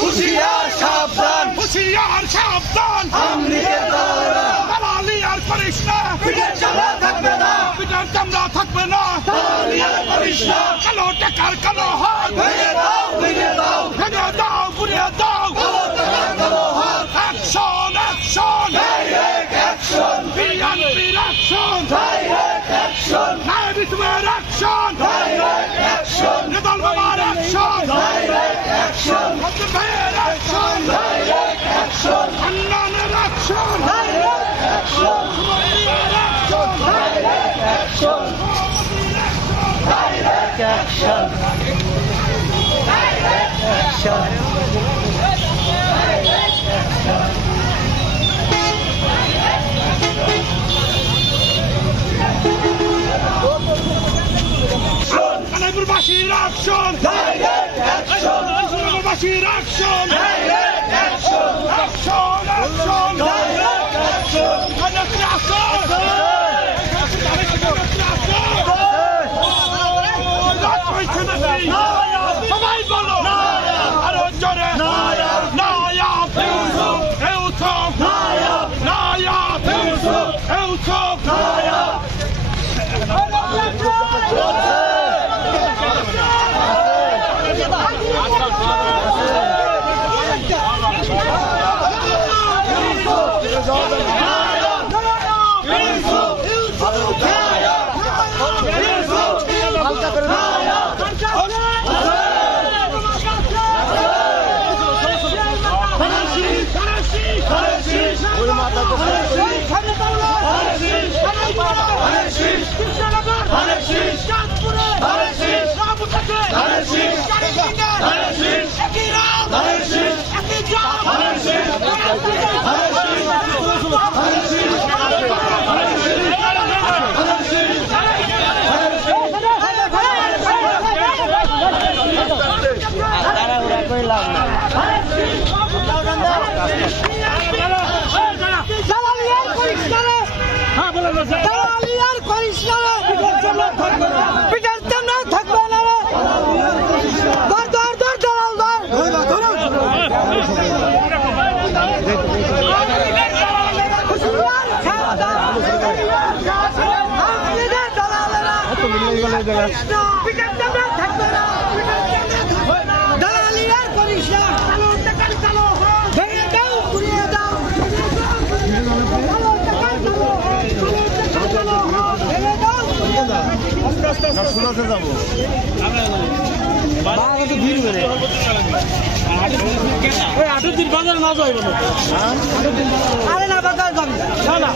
হুঁশিয়ার সাবধান, হুঁশিয়ার সাবধান, দালালি আর করিস না, পিঠের চামড়া থাকবে না, পিঠের চামড়া থাকবে না, দালালি আর করিস না, কালো টাকার কালো হাত ভেঙে দাও, ভেঙে দাও, ভেঙে দাও, ঘুরিয়ে দাও, কালো টাকার কালো হাত। অ্যাকশন, অ্যাকশন, ডাইরেক্ট অ্যাকশন, বিএনপির অ্যাকশন, ডাইরেক্ট অ্যাকশন, নাইবিসমের অ্যাকশন, ডাইরেক্ট অ্যাকশন, নেতাল বাবার অ্যাকশন, ডাইরেক্ট অ্যাকশন, ভাইয়ের অ্যাকশন, ডাইরেক্ট অ্যাকশন, আন্নানের অ্যাকশন, ডাইরেক্ট অ্যাকশন, সুমন্দিরের action, direct action, direct action, direct action, direct action. কানাইপুরবাসীর অ্যাকশন, ডাইরেক্ট অ্যাকশন, কানাইপুরবাসীর action, direct action, action, action, direct action, Kanaipur action, সবাই বলো আরো জোরে, নায়াব, নায়াব, ইউসুফ, ইউসুফ, নায়াব, নায়াব, ইউসুফ, ইউসুফ, নায়াব। বাজার না যাইব না, আরে না বাজার যাবি না,